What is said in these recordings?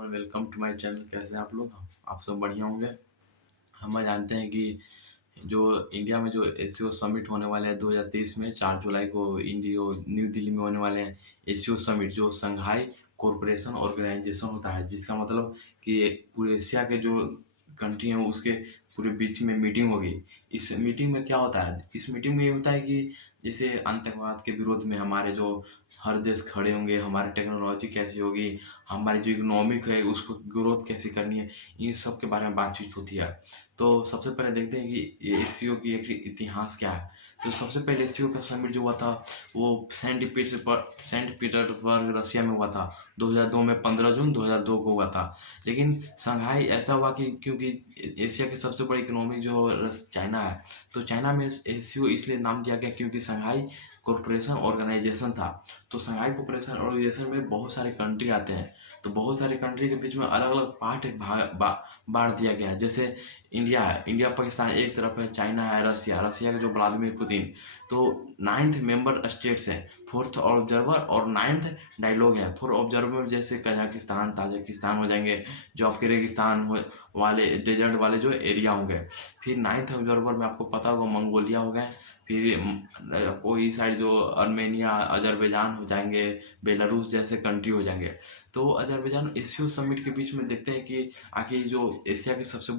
Everyone, welcome to my channel. कैसे हैं आप लोग? आप सब बढ़िया होंगे। हम जानते हैं कि जो इंडिया में जो एससीओ समिट होने वाले हैं 2023 में 4 जुलाई को न्यू दिल्ली में होने वाले हैं। एससीओ समिट जो संघाई कॉरपोरेशन ऑर्गेनाइजेशन होता है, जिसका मतलब कि पूरे एशिया के जो कंट्री हैं उसके पूरे बीच में मीटिंग होगी। इस मीटिंग में क्या होता है? इस मीटिंग में ये होता है कि जैसे आतंकवाद के विरोध में हमारे जो हर देश खड़े होंगे, हमारी टेक्नोलॉजी कैसी होगी, हमारी जो इकोनॉमिक है उसको ग्रोथ कैसे करनी है, इन सब के बारे में बातचीत होती है। तो सबसे पहले देखते हैं कि ये एससीओ की एक इतिहास क्या है। तो सबसे पहले एससीओ का समिट जो हुआ था वो सेंट पीटर्सबर्ग रसिया में हुआ था 2002 में। 15 जून 2002 को हुआ था। लेकिन संघाई ऐसा हुआ कि क्योंकि एशिया की सबसे बड़ी इकोनॉमी जो चाइना है, तो चाइना में एससीओ इसलिए नाम दिया गया क्योंकि संघाई कॉरपोरेशन ऑर्गेनाइजेशन था। तो संघाई कॉरपोरेशन ऑर्गेनाइजेशन में बहुत सारे कंट्री आते हैं। तो बहुत सारे कंट्री के बीच में अलग अलग पार्ट बांट दिया गया है। जैसे इंडिया है, इंडिया पाकिस्तान एक तरफ है, चाइना है, रसिया रसिया के जो व्लादिमीर पुतिन। तो 9th मेंबर स्टेट्स हैं, 4th ऑब्जर्वर और 9th डायलॉग है। 4 ऑब्जर्वर जैसे कजाकिस्तान ताजिकिस्तान हो जाएंगे, जो आपके रेगिस्तान वाले डेजर्ट वाले जो एरिया होंगे। फिर 9th ऑब्जर्वर में आपको पता होगा मंगोलिया हो गए। फिर आपको इस साइड जो अर्मेनिया अजरबैजान हो जाएंगे, बेलारूस जैसे कंट्री हो जाएंगे। तो अजरबैजान एशियो समिट के बीच में देखते हैं कि आखिर जो एशिया की सबसे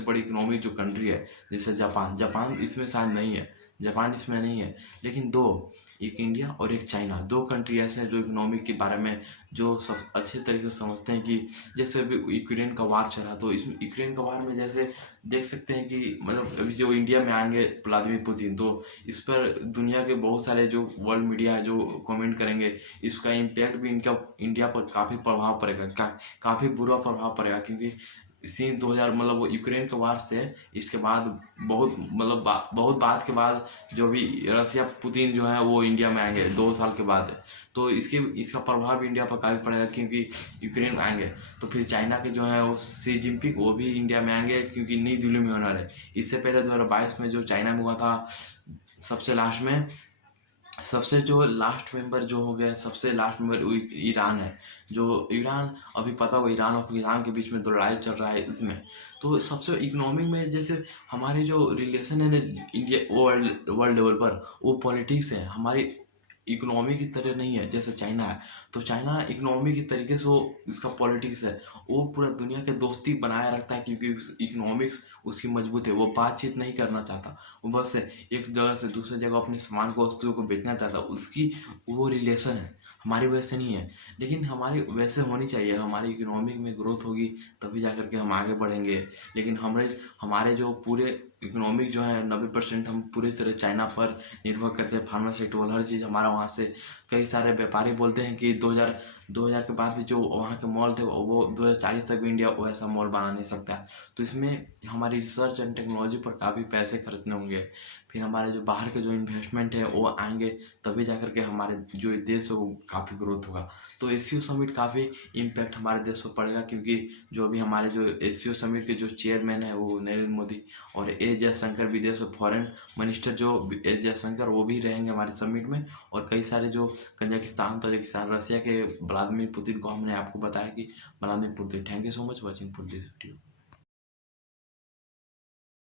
बड़ी इकोनॉमिक जो कंट्री है, जैसे जापान इसमें शायद नहीं है, जापान इसमें नहीं है, लेकिन दो, एक इंडिया और एक चाइना, दो कंट्री ऐसे हैं जो इकोनॉमिक के बारे में जो सब अच्छे तरीके से समझते हैं। कि जैसे अभी यूक्रेन का वार चला, तो इसमें यूक्रेन का वार में जैसे देख सकते हैं कि मतलब अभी जो इंडिया में आएंगे व्लादिमीर पुतिन, तो इस पर दुनिया के बहुत सारे जो वर्ल्ड मीडिया है जो कमेंट करेंगे। इसका इम्पैक्ट भी इनका इंडिया पर काफ़ी प्रभाव पड़ेगा, काफ़ी बुरा प्रभाव पड़ेगा। क्योंकि इसी 2000 मतलब वो यूक्रेन के वार से इसके बाद बहुत बाद के बाद जो भी रसिया पुतिन जो है वो इंडिया में आएंगे 2 साल के बाद। तो इसका प्रभाव इंडिया पर काफ़ी पड़ेगा क्योंकि यूक्रेन में आएंगे। तो फिर चाइना के जो है वो शी जिनपिंग वो भी इंडिया में आएंगे क्योंकि नई दिल्ली में होना है। इससे पहले 2022 में जो चाइना में हुआ था, सबसे लास्ट में सबसे जो लास्ट मेंबर जो हो गया, सबसे लास्ट मेंबर ईरान है। जो ईरान अभी पता हो, ईरान और पाकिस्तान के बीच में तो लड़ाई चल रहा है इसमें। तो सबसे इकोनॉमिक में जैसे हमारे जो रिलेशन है ना इंडिया वर्ल्ड लेवल पर, वो पॉलिटिक्स है, हमारी इकोनॉमी की तरह नहीं है जैसे चाइना है। तो चाइना इकोनॉमी की तरीके से वो इसका पॉलिटिक्स है, वो पूरा दुनिया के दोस्ती बनाए रखता है क्योंकि इकोनॉमिक्स उसकी मजबूत है। वो बातचीत नहीं करना चाहता, वो बस एक जगह से दूसरी जगह अपने सामान को वस्तुओं को बेचना चाहता है। उसकी वो रिलेशन है, हमारी वैसे नहीं है। लेकिन हमारी वैसे होनी चाहिए, हमारी इकोनॉमिक में ग्रोथ होगी तभी जा करके हम आगे बढ़ेंगे। लेकिन हमारे जो पूरे इकोनॉमिक जो है 90% हम पूरी तरह चाइना पर निर्भर करते हैं। फार्मा सेक्टर हर चीज़ हमारा वहाँ से। कई सारे व्यापारी बोलते हैं कि 2000 के बाद भी जो वहाँ के मॉल थे वो 2040 तक भी इंडिया वैसा मॉल बना नहीं सकता है। तो इसमें हमारी रिसर्च एंड टेक्नोलॉजी पर काफ़ी पैसे खर्चने होंगे। फिर हमारे जो बाहर के जो इन्वेस्टमेंट है वो आएंगे, तभी जा करके हमारे जो देश है वो काफ़ी ग्रोथ होगा। तो एससीओ समिट काफ़ी इम्पैक्ट हमारे देश पर पड़ेगा क्योंकि जो अभी हमारे जो एससीओ समिट के जो चेयरमैन है वो नरेंद्र मोदी, और एस जयशंकर विदेश और फॉरेन मिनिस्टर जो एस जयशंकर वो भी रहेंगे हमारे समिट में। और कई सारे जो कजाकिस्तान ताजिकिस्तान रसिया के व्लादिमीर पुतिन को हमने आपको बताया कि Vladimir Putin. Thank you so much watching for this video.